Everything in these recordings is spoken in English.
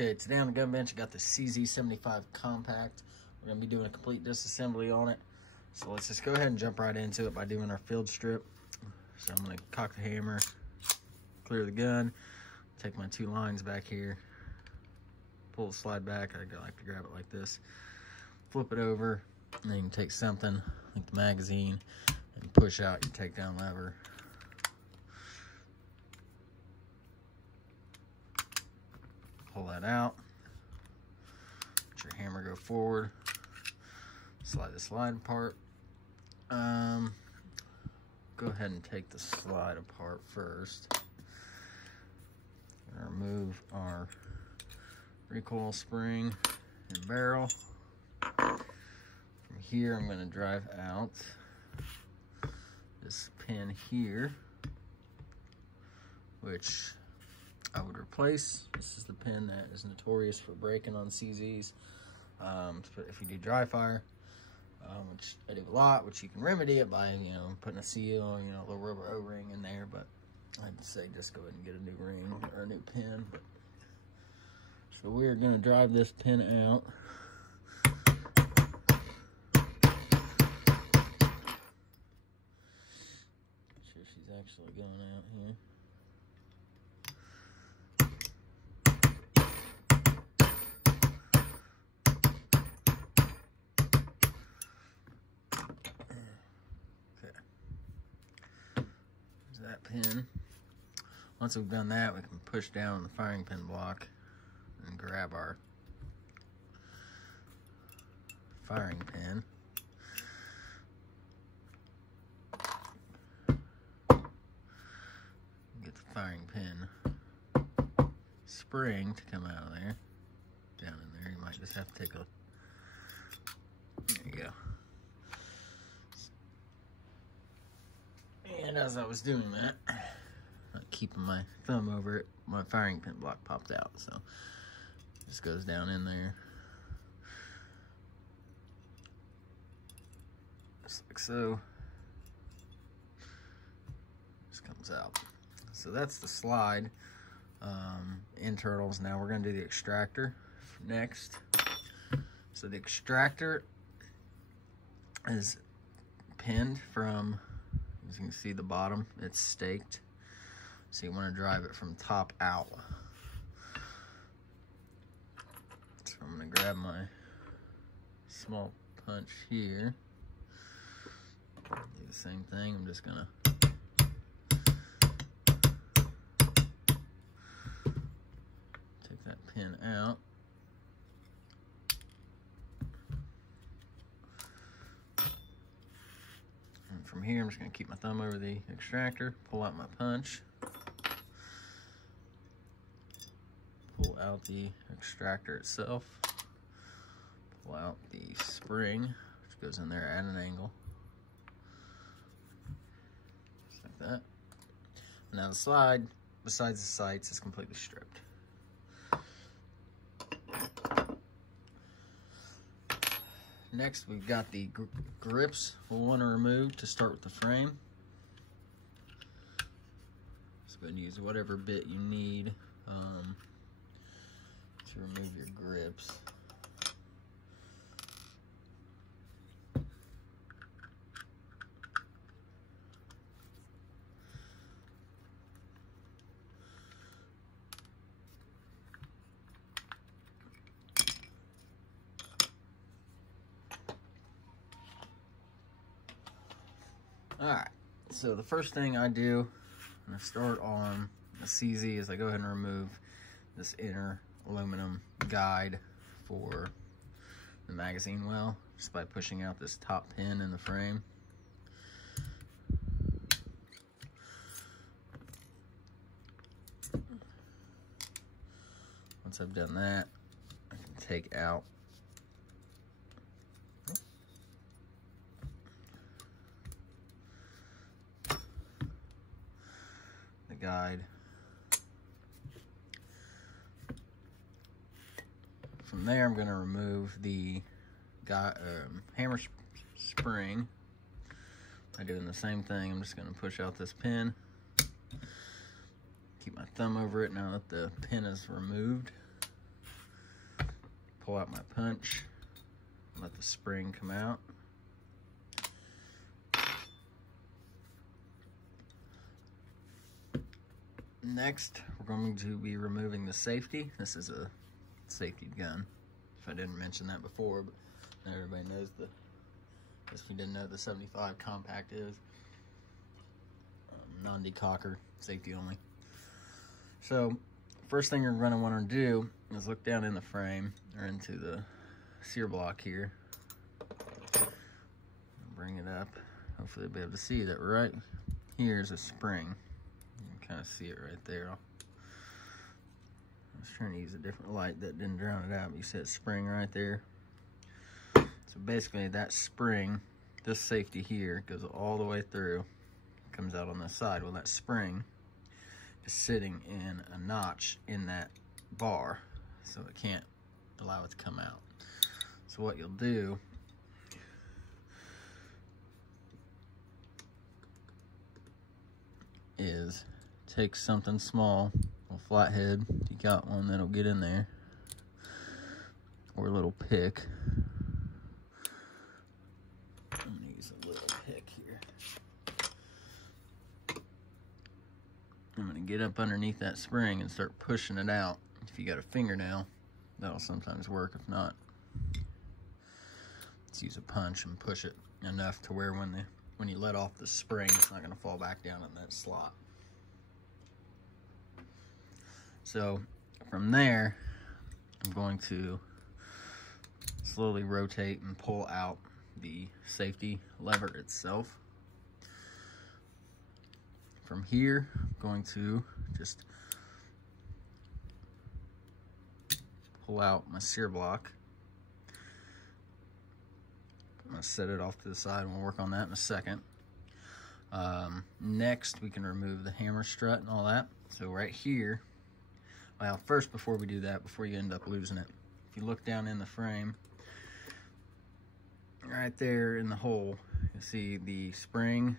Okay, today on the gun bench, I got the CZ75 Compact. We're gonna be doing a complete disassembly on it. So let's just go ahead and jump right into it by doing our field strip. So I'm gonna cock the hammer, clear the gun, take my two lines back here, pull the slide back. I like to grab it like this, flip it over, and then you can take something like the magazine and push out your takedown lever. Pull that out, let your hammer go forward, slide the slide apart. Go ahead and take the slide apart first. Remove our recoil spring and barrel. From here, I'm going to drive out this pin here, which I would replace. This is the pin that is notorious for breaking on CZs. If you do dry fire, which I do a lot, which you can remedy it by, putting a seal, a little rubber O-ring in there, but I'd say just go ahead and get a new ring or a new pin. So we're gonna drive this pin out. Sure she's actually going out here. That pin. Once we've done that, we can push down on the firing pin block and grab our firing pin. Get the firing pin spring to come out of there. Down in there, you might just have to take a, there you go. And as I was doing that, keeping my thumb over it, my firing pin block popped out. So it just goes down in there, just like so. Just comes out. So that's the slide internals. Now we're going to do the extractor next. So the extractor is pinned from, as you can see, the bottom, it's staked. So you want to drive it from top out. So I'm going to grab my small punch here. Do the same thing. I'm just going to take that pin out. And from here, I'm just going to keep my thumb over the extractor, pull out my punch, pull out the extractor itself, pull out the spring, which goes in there at an angle, just like that. Now the slide, besides the sights, is completely stripped. Next, we've got the grips we'll want to remove to start with the frame. Just go ahead and use whatever bit you need to remove your grips. Alright, so the first thing I do when I start on the CZ is I go ahead and remove this inner aluminum guide for the magazine well, just by pushing out this top pin in the frame. Once I've done that, I can take out the guide. From there, I'm going to remove the hammer spring by doing the same thing. I'm just going to push out this pin, keep my thumb over it now that the pin is removed. pull out my punch, let the spring come out. Next, we're going to be removing the safety. This is a safety gun, if I didn't mention that before, but now everybody knows if you didn't know the 75 compact is. Non-decocker, safety only. So, first thing you're going to want to do is look down in the frame, or into the sear block here. Bring it up. Hopefully you'll be able to see that right here's a spring. You can kind of see it right there. I was trying to use a different light that didn't drown it out, but you see that spring right there. So basically that spring, this safety here, goes all the way through, comes out on the side. Well, that spring is sitting in a notch in that bar, so it can't allow it to come out. So what you'll do is take something small, a flathead, if you got one that'll get in there, or a little pick. I'm gonna use a little pick here. I'm gonna get up underneath that spring and start pushing it out. If you got a fingernail, that'll sometimes work. If not, let's use a punch and push it enough to where when you let off the spring, it's not gonna fall back down in that slot. So from there, I'm going to slowly rotate and pull out the safety lever itself. From here, I'm going to just pull out my sear block. I'm going to set it off to the side, and we'll work on that in a second. Next, we can remove the hammer strut and all that. So right here, well, first, before we do that, before you end up losing it, if you look down in the frame, right there in the hole, you see the spring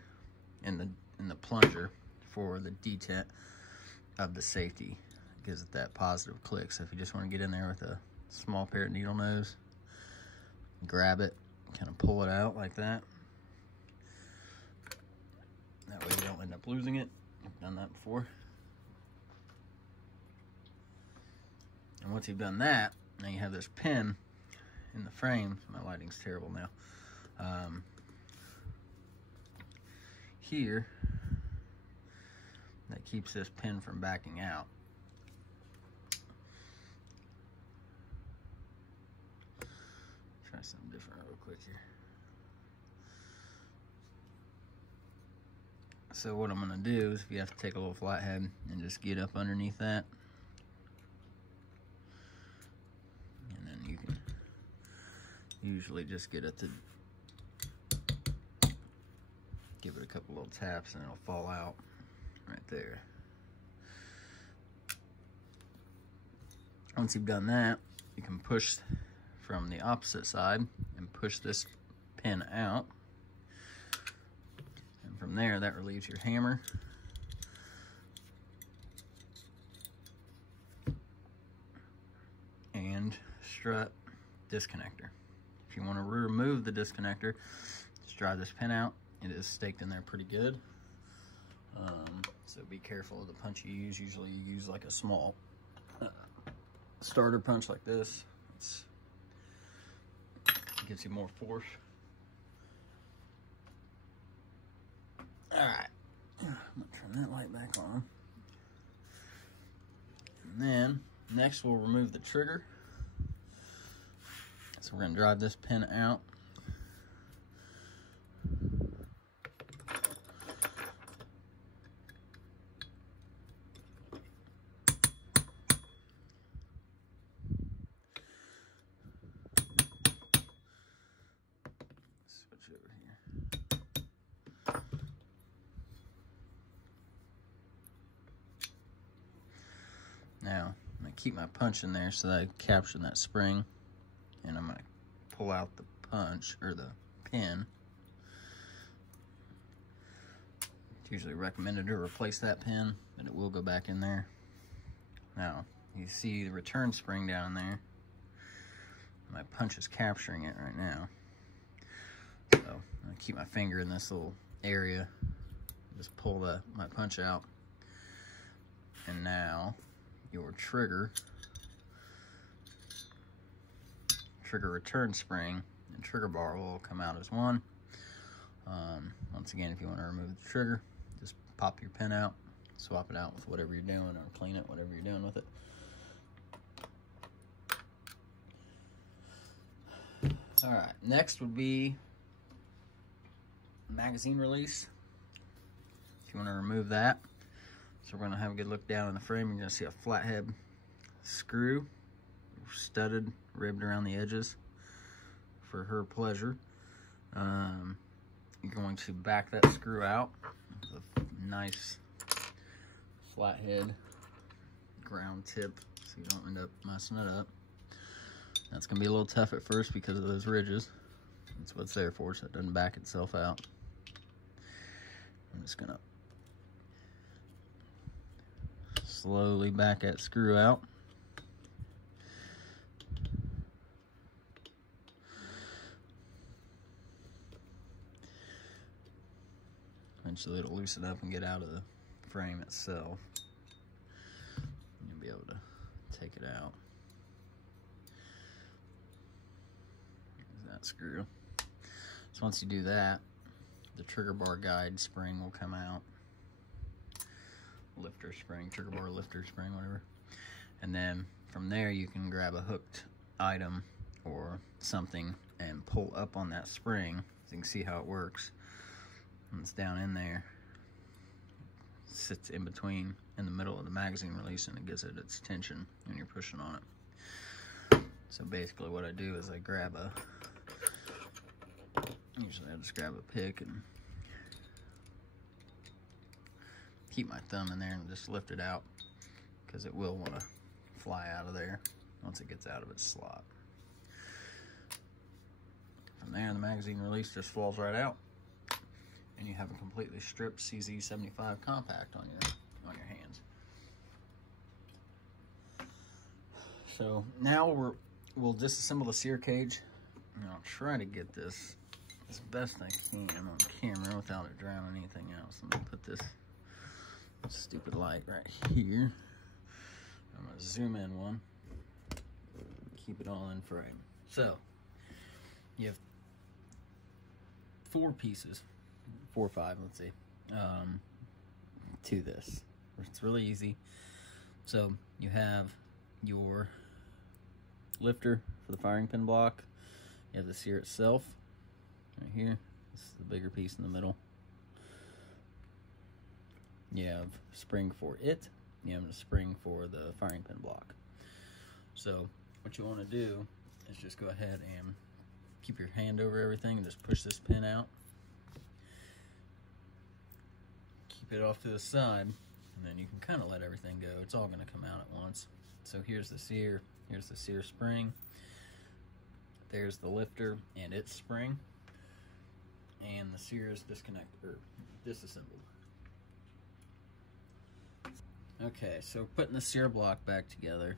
and the plunger for the detent of the safety. It gives it that positive click. So if you just want to get in there with a small pair of needle nose, grab it, kind of pull it out like that. That way you don't end up losing it. I've done that before. And once you've done that, now you have this pin in the frame. My lighting's terrible now. Here, that keeps this pin from backing out. Try something different real quick here. So what I'm gonna do is, if you have to take a little flathead and just get up underneath that, and then you can usually just get it to give it a couple little taps and it'll fall out right there. Once you've done that, you can push from the opposite side and push this pin out. And from there, that relieves your hammer. And strut disconnector. If you want to remove the disconnector, just drive this pin out. It is staked in there pretty good. So be careful of the punch you use. Usually you use like a small starter punch like this. It gives you more force. All right, I'm gonna turn that light back on. And then next we'll remove the trigger. So we're gonna drive this pin out. Now, I'm going to keep my punch in there so that I capture that spring, and I'm going to pull out the punch, or the pin. It's usually recommended to replace that pin, but it will go back in there. Now, you see the return spring down there. My punch is capturing it right now. So I'm gonna keep my finger in this little area, just pull my punch out, and now your trigger return spring and trigger bar will come out as one. Once again, if you want to remove the trigger, just pop your pin out, swap it out with whatever you're doing, or clean it, whatever you're doing with it. All right, next would be magazine release. If you want to remove that, so we're going to have a good look down in the frame. You're going to see a flathead screw, studded, ribbed around the edges for her pleasure. You're going to back that screw out with a nice flathead ground tip so you don't end up messing it up. That's going to be a little tough at first because of those ridges. That's what it's there for, so it doesn't back itself out. I'm just going to slowly back that screw out. Eventually it'll loosen up and get out of the frame itself. You'll be able to take it out. There's that screw. So once you do that, the trigger bar guide spring will come out. Lifter spring, trigger bar lifter spring, whatever. And then from there you can grab a hooked item or something and pull up on that spring so you can see how it works. And it's down in there. It sits in between, in the middle of the magazine release, and it gives it its tension when you're pushing on it. So basically what I do is I grab usually I just grab a pick and keep my thumb in there and just lift it out, because it will want to fly out of there once it gets out of its slot. From there, the magazine release just falls right out, and you have a completely stripped CZ75 compact on your hands. So now we'll disassemble the sear cage, and I'll try to get this as best I can on camera without it drowning anything else. Let me put this stupid light right here. I'm gonna zoom in one, keep it all in frame. So you have 4 pieces, 4 or 5, let's see, to this. It's really easy. So you have your lifter for the firing pin block. You have the sear itself right here. This is the bigger piece in the middle. You have spring for it. You have a spring for the firing pin block. So what you want to do is just go ahead and keep your hand over everything and just push this pin out. Keep it off to the side, and then you can kind of let everything go. It's all going to come out at once. So here's the sear. Here's the sear spring. There's the lifter and its spring. And the sear is disassembled. Okay, so putting the sear block back together,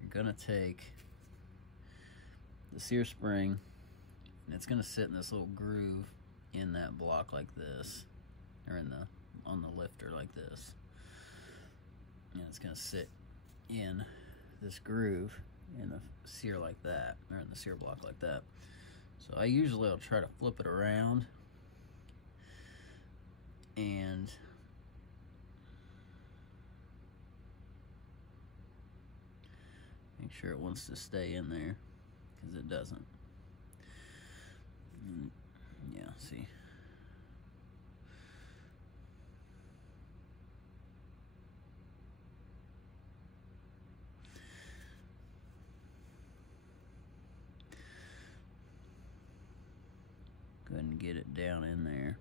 you're gonna take the sear spring, and it's gonna sit in this little groove in that block like this, or on the lifter like this. And it's gonna sit in this groove in the sear like that, or in the sear block like that. So I usually will try to flip it around and make sure it wants to stay in there, because it doesn't. Yeah, see. Go ahead and get it down in there.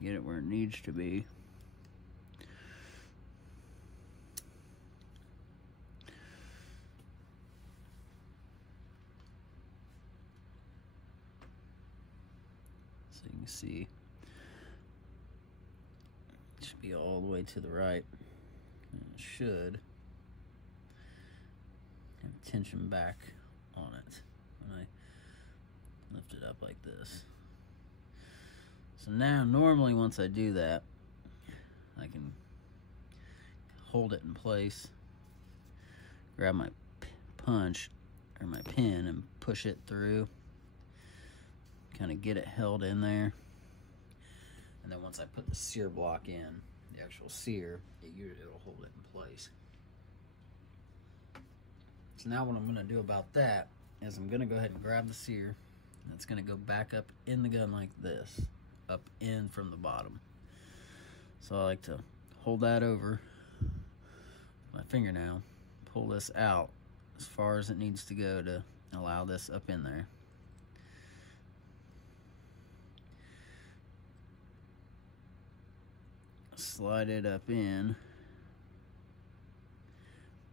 Get it where it needs to be. So you can see it should be all the way to the right. And it should have tension back on it when I lift it up like this. So now normally once I do that, I can hold it in place, grab my punch or my pin and push it through, kind of get it held in there. And then once I put the sear block in, the actual sear, it'll hold it in place. So now what I'm going to do about that is I'm going to go ahead and grab the sear. That's going to go back up in the gun like this, up in from the bottom. So I like to hold that over my fingernail, pull this out as far as it needs to go to allow this up in there. Slide it up in,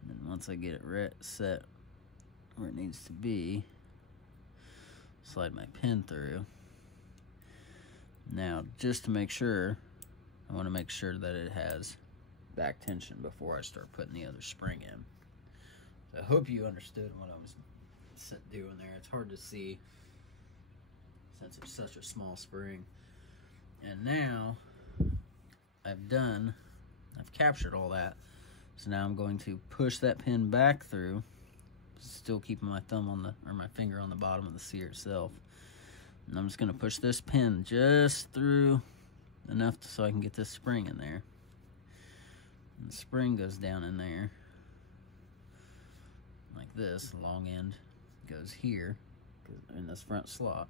and once I get it set where it needs to be, slide my pin through. Now, just to make sure, I want to make sure that it has back tension before I start putting the other spring in. So I hope you understood what I was doing there. It's hard to see since it's such a small spring. And now I've captured all that. So now I'm going to push that pin back through, still keeping my thumb on my finger on the bottom of the sear itself. And I'm just going to push this pin just through enough so I can get this spring in there. And the spring goes down in there like this. The long end goes here in this front slot.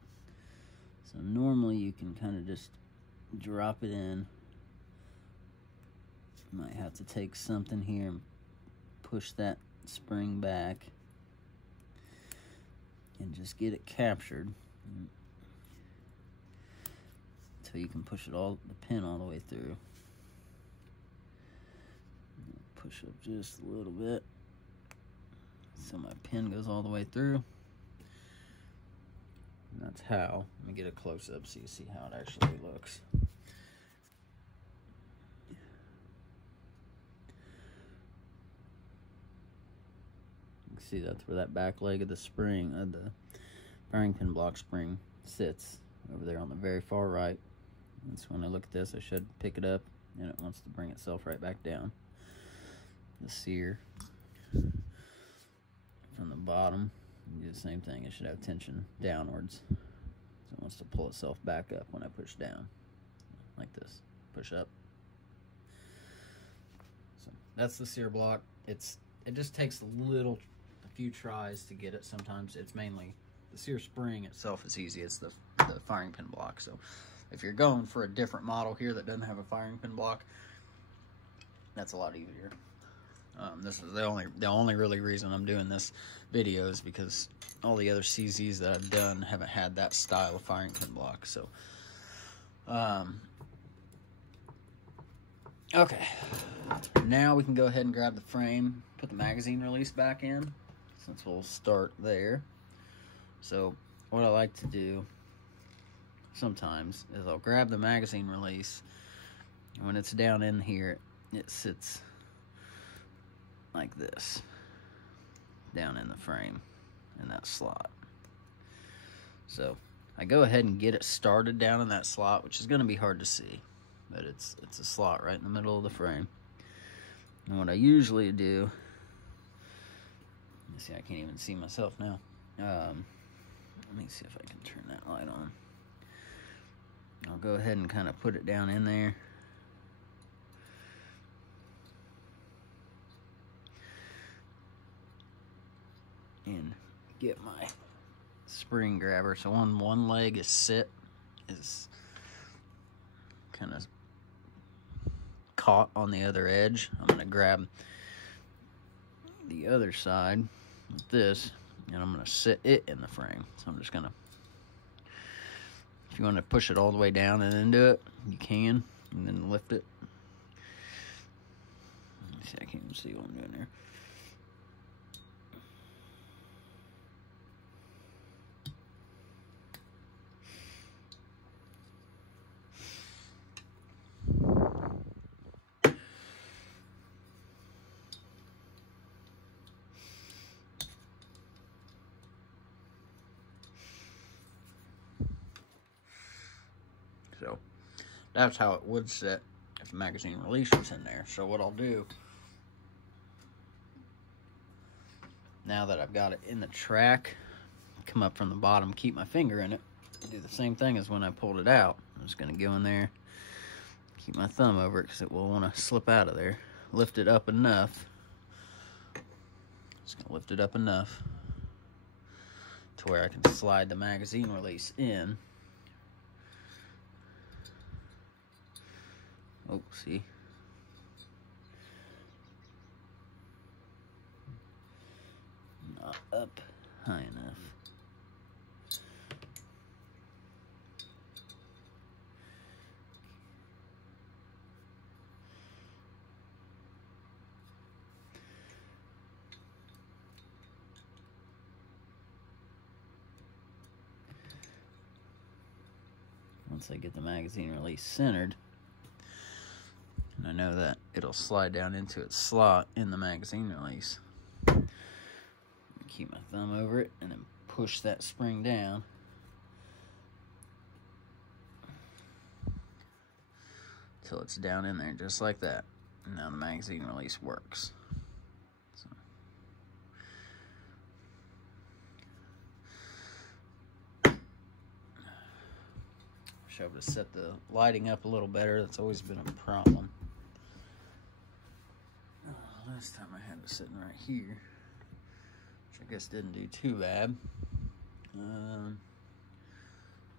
So normally you can kind of just drop it in. You might have to take something here and push that spring back and just get it captured until you can push the pin all the way through. Push up just a little bit so my pin goes all the way through. And that's how. Let me get a close-up so you see how it actually looks. See, that's where that back leg of the spring, the firing pin block spring, sits over there on the very far right. And so when I look at this, I should pick it up, and it wants to bring itself right back down. The sear from the bottom, do the same thing. It should have tension downwards, so it wants to pull itself back up when I push down, like this. Push up. So that's the sear block. It just takes a few tries to get it. Sometimes it's mainly the sear spring itself is easy. It's the firing pin block. So if you're going for a different model here that doesn't have a firing pin block, that's a lot easier. This is the only really reason I'm doing this video is because all the other CZs that I've done haven't had that style of firing pin block. So okay, now we can go ahead and grab the frame, put the magazine release back in, since we'll start there. So what I like to do sometimes is I'll grab the magazine release, and when it's down in here, it sits like this, down in the frame, in that slot. So I go ahead and get it started down in that slot, which is going to be hard to see, but it's a slot right in the middle of the frame. And what I usually do, let me see, I can't even see myself now. Let me see if I can turn that light on. I'll go ahead and kind of put it down in there. And get my spring grabber. So on one leg is kind of caught on the other edge. I'm going to grab the other side with this, and I'm going to sit it in the frame. So I'm just going to, if you want to push it all the way down and into it, you can, and then lift it. Let me see, I can't even see what I'm doing there. That's how it would sit if the magazine release was in there. So what I'll do, now that I've got it in the track, come up from the bottom, keep my finger in it, do the same thing as when I pulled it out. I'm just going to go in there, keep my thumb over it because it will want to slip out of there. Lift it up enough. Just going to lift it up enough to where I can slide the magazine release in. Oh, see? Not up high enough. Once I get the magazine release centered, and I know that it'll slide down into its slot in the magazine release. Keep my thumb over it and then push that spring down. Till it's down in there just like that. And now the magazine release works. So. Wish I would have set the lighting up a little better. That's always been a problem. Last time I had it sitting right here, which I guess didn't do too bad.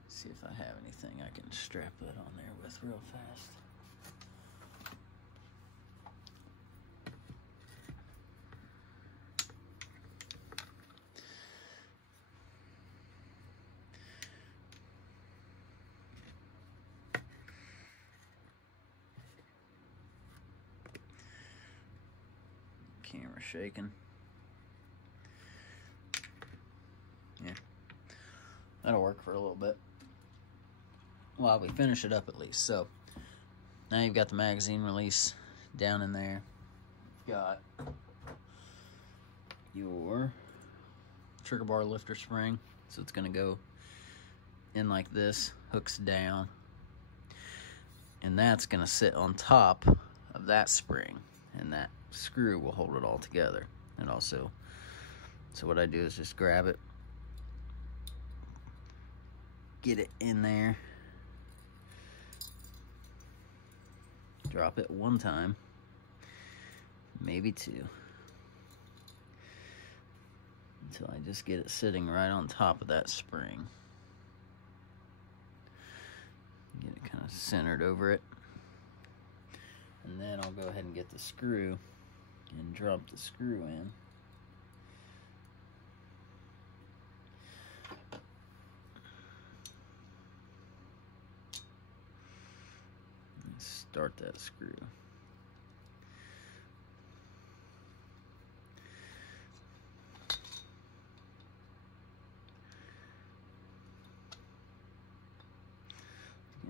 See if I have anything I can strap that on there with real fast. Camera shaking. Yeah, that'll work for a little bit while we finish it up at least. So now you've got the magazine release down in there. You've got your trigger bar lifter spring, so it's going to go in like this, hooks down, and that's going to sit on top of that spring, and that screw will hold it all together. And also, so what I do is just grab it, get it in there, drop it one time, maybe two, until I just get it sitting right on top of that spring. Get it kind of centered over it, and then I'll go ahead and get the screw and drop the screw in. And start that screw.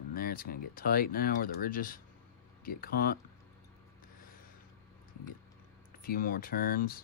In there, it's going to get tight now where the ridges get caught. Get a few more turns.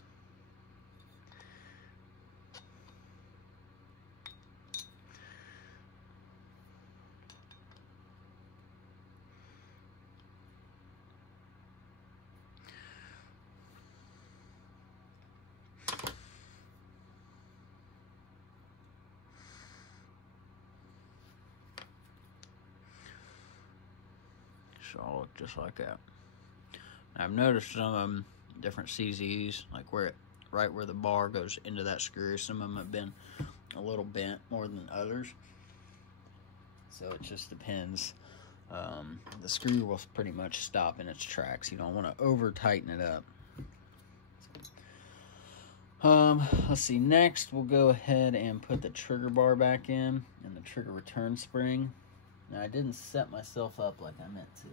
Should all look just like that. I've noticed some different CZs, like right where the bar goes into that screw, some of them have been a little bent more than others. So it just depends. The screw will pretty much stop in its tracks. You don't want to over tighten it up. Let's see, next we'll go ahead and put the trigger bar back in and the trigger return spring. Now I didn't set myself up like I meant to.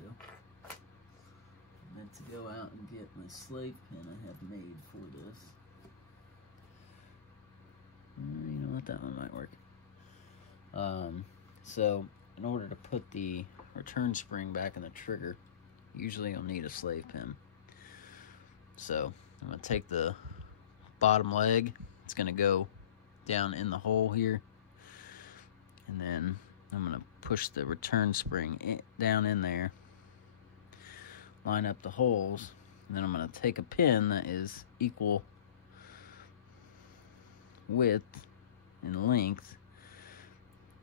I meant to go out and get my slave pin I have made for this. You know what, that one might work. So in order to put the return spring back in the trigger, usually you'll need a slave pin. So I'm going to take the bottom leg, it's going to go down in the hole here, and then I'm going to push the return spring down in there, line up the holes, and then I'm going to take a pin that is equal width and length.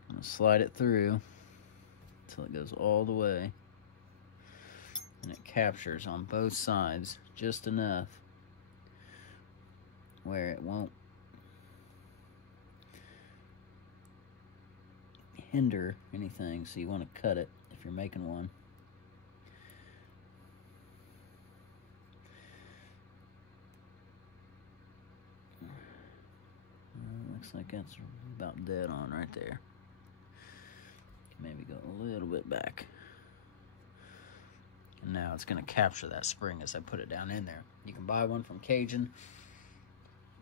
I'm going to slide it through until it goes all the way, and it captures on both sides just enough where it won't hinder anything, so you want to cut it if you're making one. Looks like that's about dead on right there. Maybe go a little bit back. And now it's going to capture that spring as I put it down in there. You can buy one from Cajun.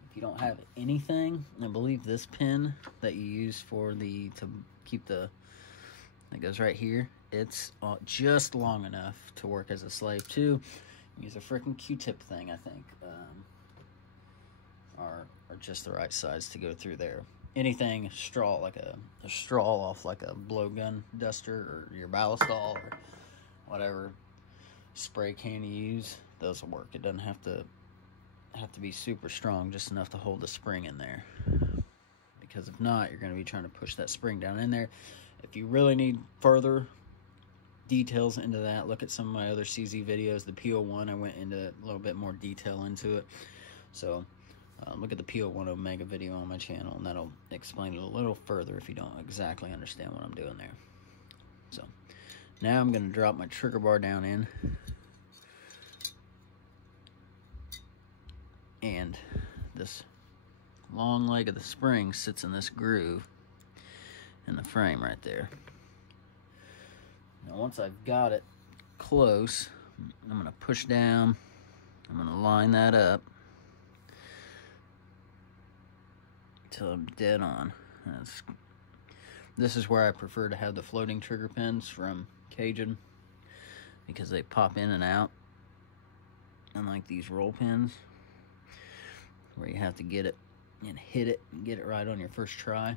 If you don't have anything, I believe this pin that you use for to keep that goes right here, it's just long enough to work as a slave too. Use a freaking Q-tip thing, I think, are just the right size to go through there. Anything straw, like a straw off like a blowgun duster or your ballistol or whatever spray can you use, those will work. It doesn't have to be super strong, just enough to hold the spring in there, because if not, you're going to be trying to push that spring down in there. If you really need further details into that, look at some of my other CZ videos. The P01, I went into a little bit more detail into it, so look at the P01 Omega video on my channel, and that'll explain it a little further if you don't exactly understand what I'm doing there. So now I'm going to drop my trigger bar down in, and this long leg of the spring sits in this groove in the frame right there. Now once I've got it close, I'm going to push down, I'm going to line that up until I'm dead on. This is where I prefer to have the floating trigger pins from Cajun, because they pop in and out, unlike these roll pins where you have to get it and hit it and get it right on your first try.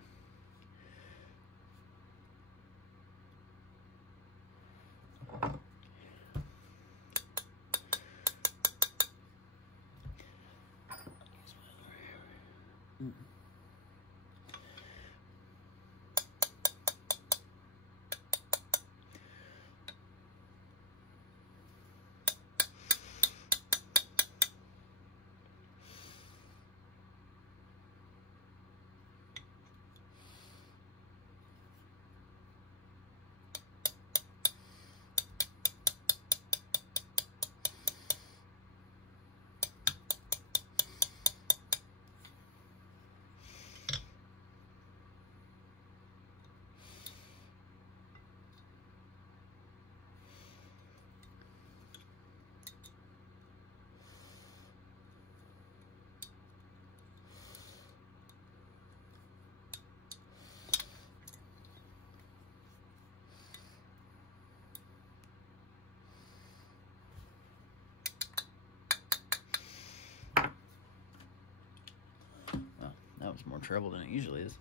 That was more trouble than it usually is.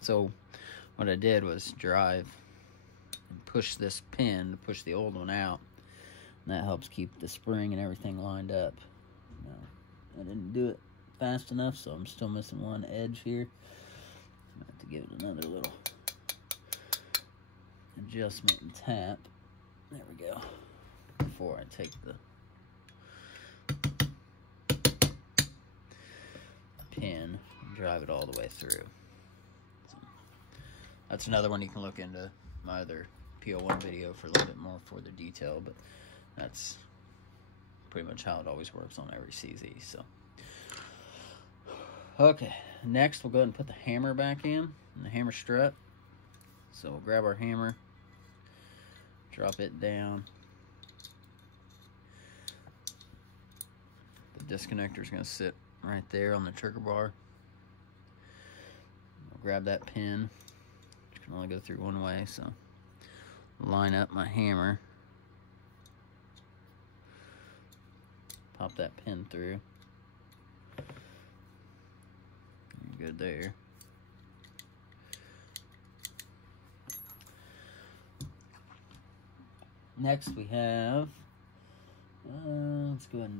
So what I did was drive and push this pin to push the old one out, and that helps keep the spring and everything lined up. Now, I didn't do it fast enough, so I'm still missing one edge here. I'm going to have to give it another little adjustment and tap. There we go. Before I take the pin and drive it all the way through. So that's another one you can look into my other P01 video for a little bit more for the detail, but that's pretty much how it always works on every CZ. So okay, next we'll go ahead and put the hammer back in the hammer strut. So we'll grab our hammer, drop it down. The disconnector is going to sit right there on the trigger bar. I'll grab that pin, which can only go through one way, so line up my hammer, pop that pin through. Good there. Next we have, let's go ahead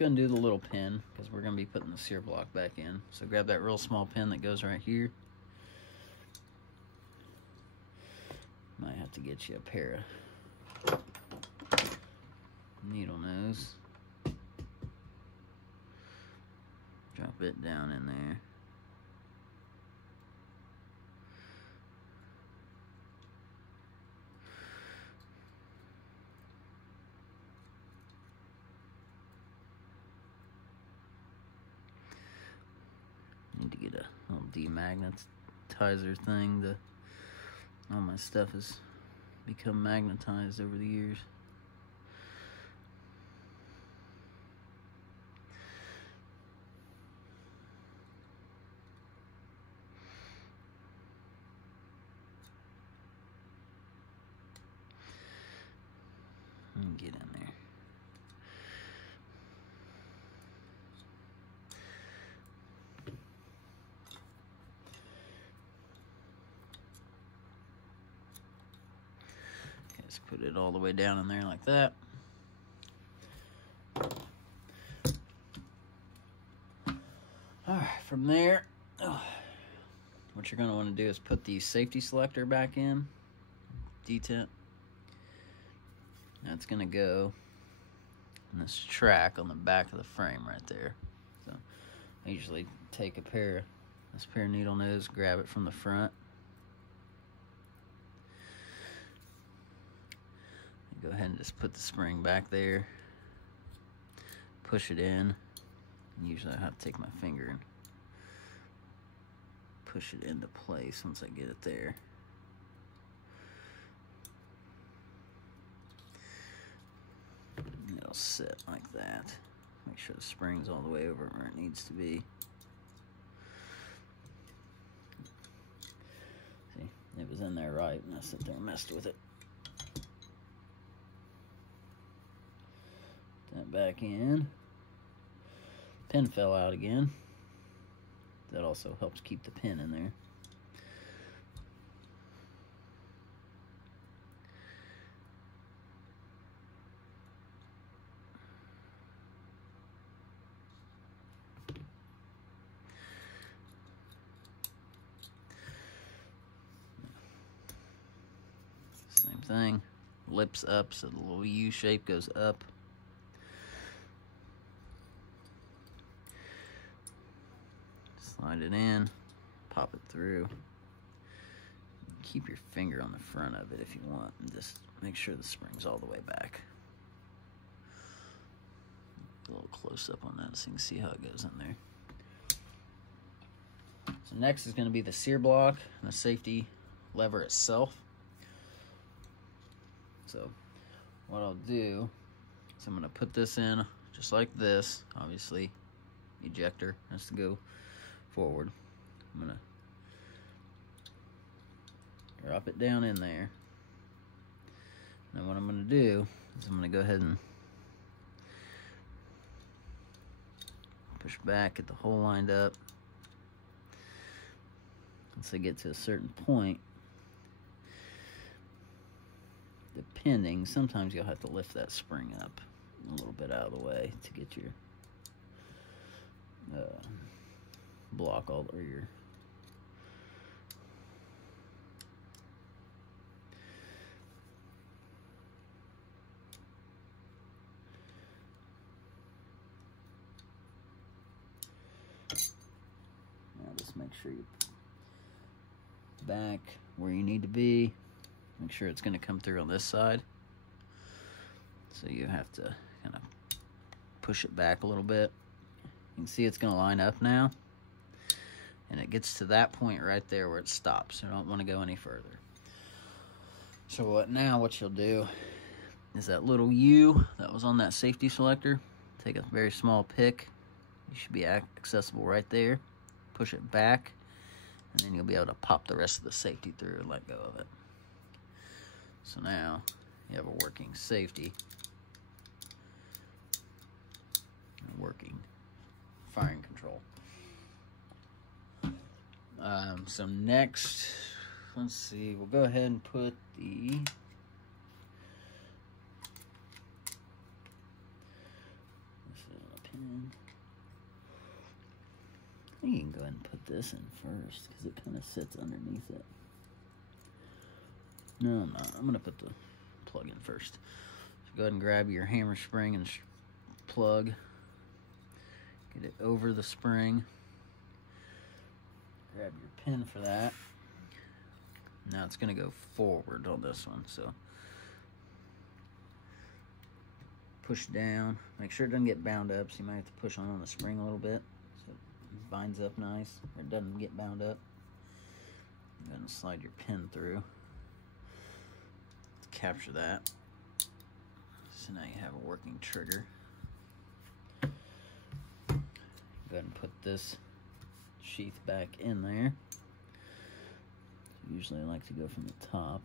and do the little pin, because we're going to be putting the sear block back in. So grab that real small pin that goes right here. Might have to get you a pair of needle nose. Drop it down in there. Need to get a little demagnetizer thing. All my stuff has become magnetized over the years. Get in there. Just put it all the way down in there like that. Alright, from there, what you're going to want to do is put the safety selector back in, detent. That's going to go in this track on the back of the frame right there. So I usually take this pair of needle nose, grab it from the front. Go ahead and just put the spring back there, push it in. Usually I have to take my finger and push it into place once I get it there. And it'll sit like that. Make sure the spring's all the way over where it needs to be. See, it was in there right, and I sit there and messed with it. That back in. Pin fell out again. That also helps keep the pin in there. Same thing. Lips up so the little U shape goes up. Slide it in, pop it through. Keep your finger on the front of it if you want, and just make sure the spring's all the way back. A little close up on that so you can see how it goes in there. So next is going to be the sear block and the safety lever itself. So what I'll do is I'm going to put this in just like this. Obviously, ejector has to go forward. I'm going to drop it down in there. Now what I'm going to do is I'm going to go ahead and push back, get the hole lined up. Once I get to a certain point, depending, sometimes you'll have to lift that spring up a little bit out of the way to get your block all or your now just make sure you back where you need to be. Make sure it's going to come through on this side, so you have to kind of push it back a little bit. You can see it's going to line up now. And it gets to that point right there where it stops. You don't want to go any further. So what you'll do is that little U that was on that safety selector, take a very small pick. You should be accessible right there. Push it back, and then you'll be able to pop the rest of the safety through and let go of it. So now you have a working safety, a working firing control. So next, let's see, we'll go ahead and put the You can go ahead and put this in first because it kind of sits underneath it. No, I'm not. I'm going to put the plug in first. So go ahead and grab your hammer spring and plug. Get it over the spring. Grab your pin for that. Now it's going to go forward on this one, so push down. Make sure it doesn't get bound up, so you might have to push on the spring a little bit so it binds up nice, or it doesn't get bound up. Go ahead and slide your pin through to capture that. So now you have a working trigger. Go ahead and put this sheath back in there. Usually I like to go from the top.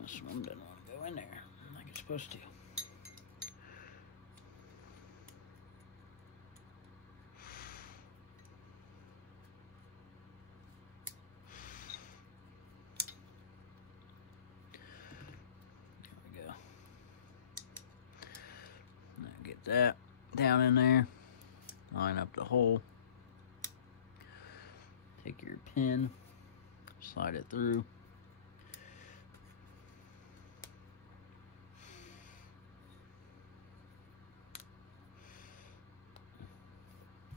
This one doesn't want to go in there like it's supposed to. Get that down in there, line up the hole, take your pin, slide it through,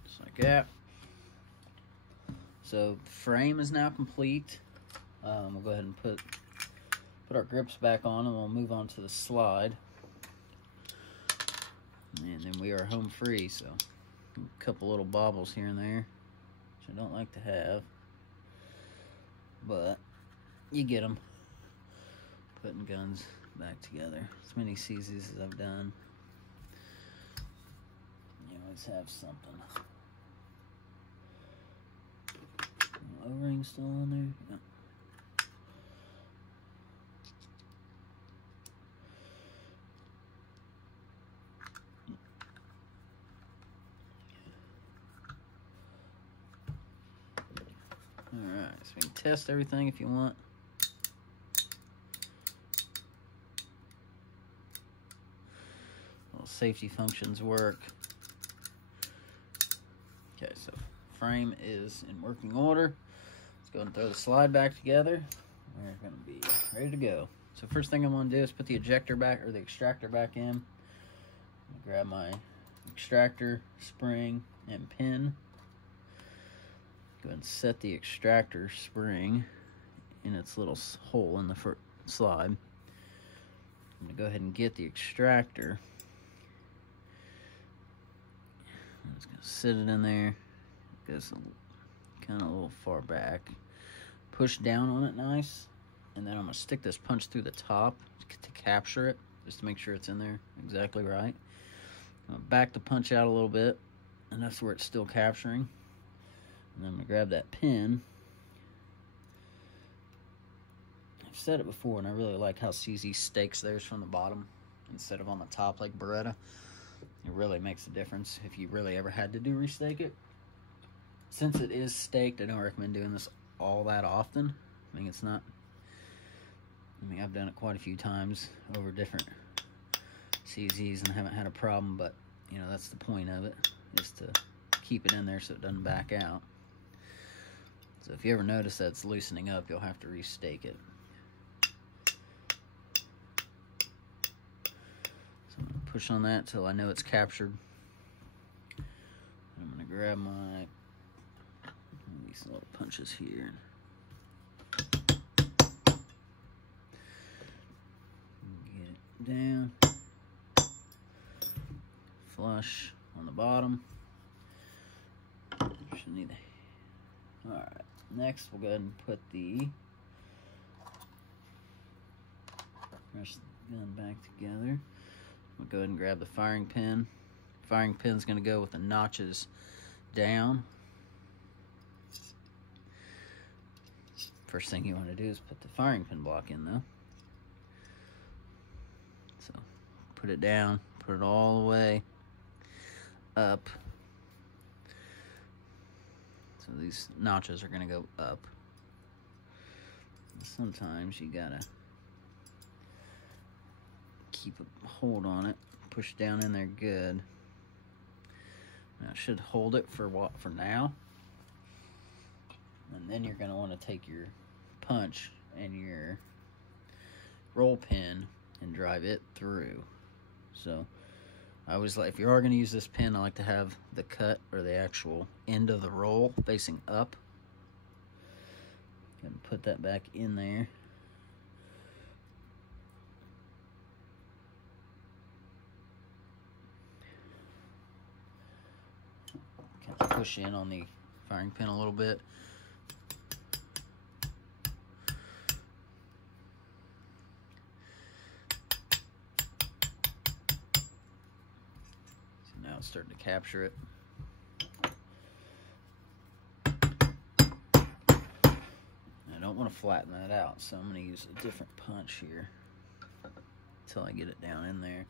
just like that. So frame is now complete. We'll go ahead and put our grips back on, and we'll move on to the slide. And then we are home free, so a couple little bobbles here and there, which I don't like to have, but you get them. Putting guns back together. As many CZs as I've done, you always have something. O-ring still on there? Yep. Alright, so we can test everything if you want. Little safety functions work. Okay, so frame is in working order. Let's go ahead and throw the slide back together. We're going to be ready to go. So first thing I'm going to do is put the ejector back, or the extractor back in. Grab my extractor, spring, and pin. Go ahead and set the extractor spring in its little hole in the slide. I'm going to go ahead and get the extractor. I'm just going to sit it in there. It goes kind of a little far back. Push down on it nice. And then I'm going to stick this punch through the top to capture it, just to make sure it's in there exactly right. I'm going to back the punch out a little bit, and that's where it's still capturing. And then I'm going to grab that pin. I've said it before, and I really like how CZ stakes theirs from the bottom instead of on the top like Beretta. It really makes a difference if you really ever had to do restake it. Since it is staked, I don't recommend doing this all that often. I mean, it's not... I mean, I've done it quite a few times over different CZs and haven't had a problem, but, you know, that's the point of it, is to keep it in there so it doesn't back out. So if you ever notice that it's loosening up, you'll have to restake it. So I'm going to push on that until I know it's captured. I'm going to grab these little punches here. Get it down. Flush on the bottom. Should need it. Alright. Next, we'll go ahead and put the rest of the gun back together. We'll go ahead and grab the firing pin. Firing pin's going to go with the notches down. First thing you want to do is put the firing pin block in, though. put it down, put it all the way up. So these notches are gonna go up. Sometimes you gotta keep a hold on it, push down in there good. Now it should hold it for now. And then you're gonna want to take your punch and your roll pin and drive it through. So I always like, if you are going to use this pin, I like to have the cut or the actual end of the roll facing up. And put that back in there. Kind of push in on the firing pin a little bit. Now it's starting to capture it. I don't want to flatten that out, so I'm going to use a different punch here until I get it down in there.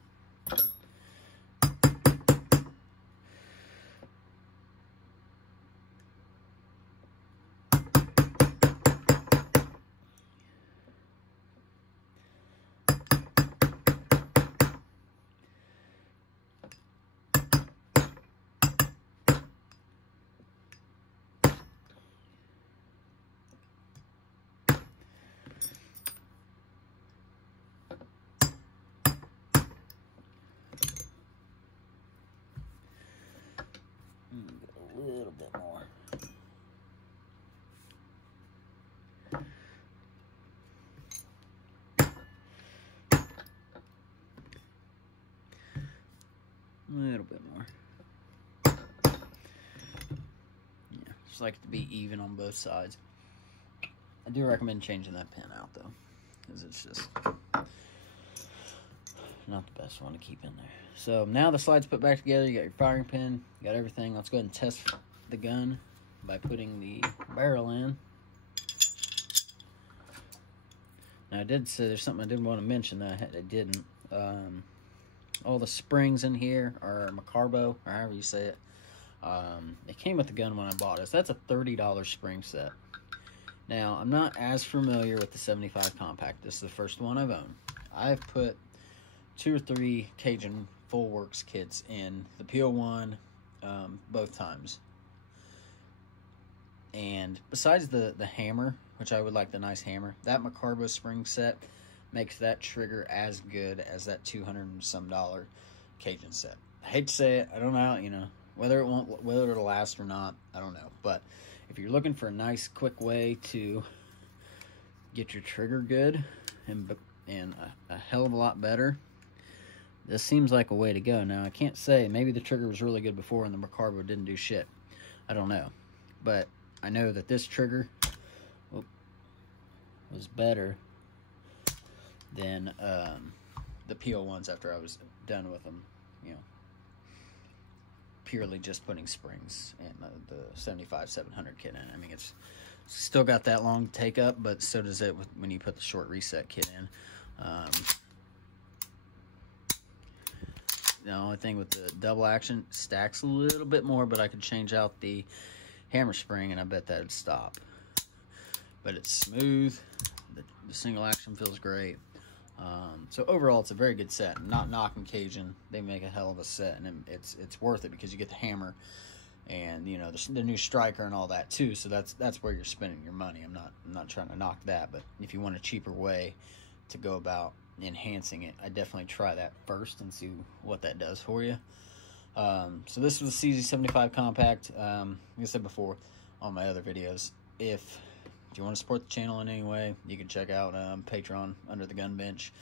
A little bit more. A little bit more. Yeah, just like it to be even on both sides. I do recommend changing that pin out though, because it's just not the best one to keep in there. So now the slide's put back together, you got your firing pin, you got everything. Let's go ahead and test the gun by putting the barrel in. Now I did say there's something I didn't want to mention that I didn't. All the springs in here are Macarbo, or however you say it. It came with the gun when I bought it. So that's a $30 spring set. Now, I'm not as familiar with the 75 compact. This is the first one I've owned. I've put 2 or 3 Cajun Full Works kits in the PO1 both times. And besides the hammer, which I would like the nice hammer, that Macarbo spring set makes that trigger as good as that $200 and some Cajun set. I hate to say it, I don't know, you know, whether it'll last or not, I don't know. But if you're looking for a nice quick way to get your trigger good and a hell of a lot better, this seems like a way to go. Now I can't say, maybe the trigger was really good before and the Macarbo didn't do shit. I don't know, but I know that this trigger was better than the PO1s after I was done with them, you know, purely just putting springs and the 75-700 kit in. I mean, it's still got that long take up, but so does it when you put the short reset kit in. The only thing with the double action, stacks a little bit more, but I could change out the hammer spring and I bet that would stop. But it's smooth, the single action feels great. So overall, it's a very good set. I'm not knocking Cajun; they make a hell of a set, and it's worth it because you get the hammer, and you know the new striker and all that too. So that's where you're spending your money. I'm not trying to knock that, but if you want a cheaper way to go about enhancing it, I definitely try that first and see what that does for you. So this was the CZ75 compact. Like I said before on my other videos, if you want to support the channel in any way, you can check out Patreon Under the Gun Bench.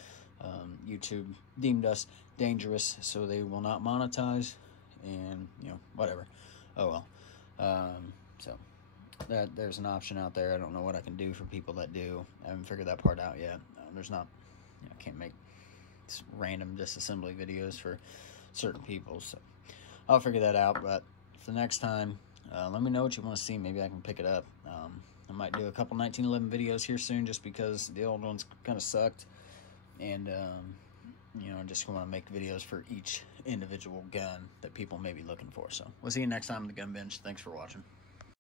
YouTube deemed us dangerous, so they will not monetize, and you know, whatever. Oh well. So there's an option out there. I don't know what I can do for people that do. I haven't figured that part out yet. There's not, you know, I can't make random disassembly videos for certain people, so I'll figure that out. But for the next time, let me know what you want to see. Maybe I can pick it up. I might do a couple 1911 videos here soon, just because the old ones kind of sucked, and you know, just want to make videos for each individual gun that people may be looking for. So we'll see you next time on the gun bench. Thanks for watching.